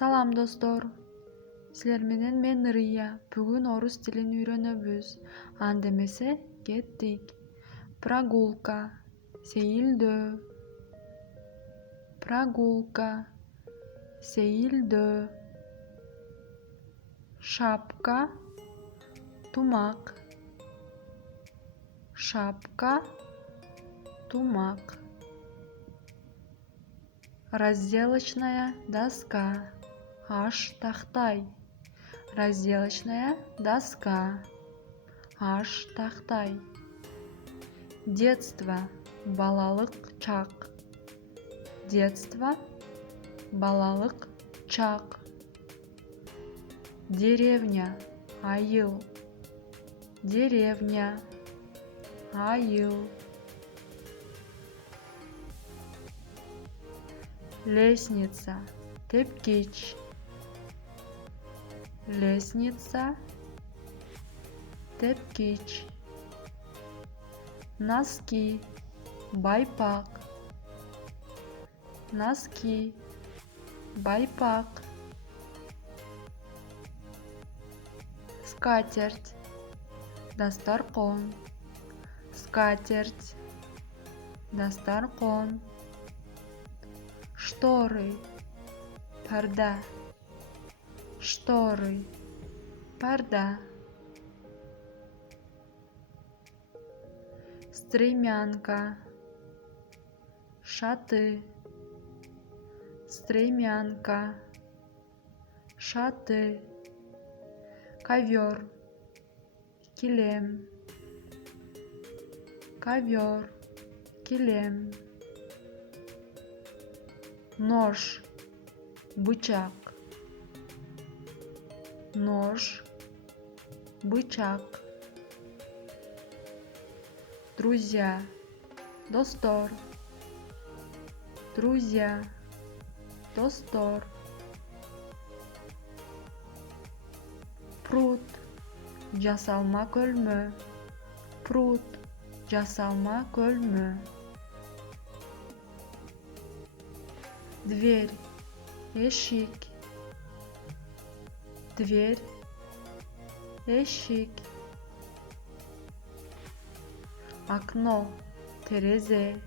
Салам достор. Силер менен мен Рия. Бүгүн орус тилин үйрөнөбүз. Андемесе кеттик. Прогулка. Сейилдөө. Прогулка. Сейилдөө. Шапка. Тумак. Шапка. Тумак. Разделочная доска. Аш тахтай. Разделочная доска. Аш тахтай. Детство. Балалык чак. Детство. Балалык чак. Деревня. Айыл. Деревня. Айыл. Лестница. Тепкич. Лестница. Тепкич. Носки. Байпак. Носки. Байпак. Скатерть. Дастаркон. Скатерть. Дастаркон. Шторы. Парда. Шторы. Парда. Стремянка. Шаты. Стремянка. Шаты. Ковер. Килем. Ковер. Килем. Нож. Бычак. Нож. Бычак. Друзья. Достор. Друзья. Достор. Пруд. Жасалма көлмө. Пруд. Жасалма көлмө. Дверь. Эшик. Дверь. Эшик. Окно. Терезе.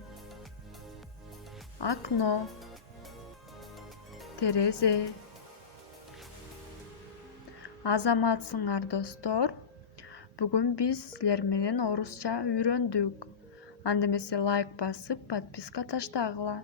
Окно. Терезе. Азаматсыңар достор. Бүгүн биз силер менен орусча үйрөндүк. Андемесе лайк басып, подписка таштагыла.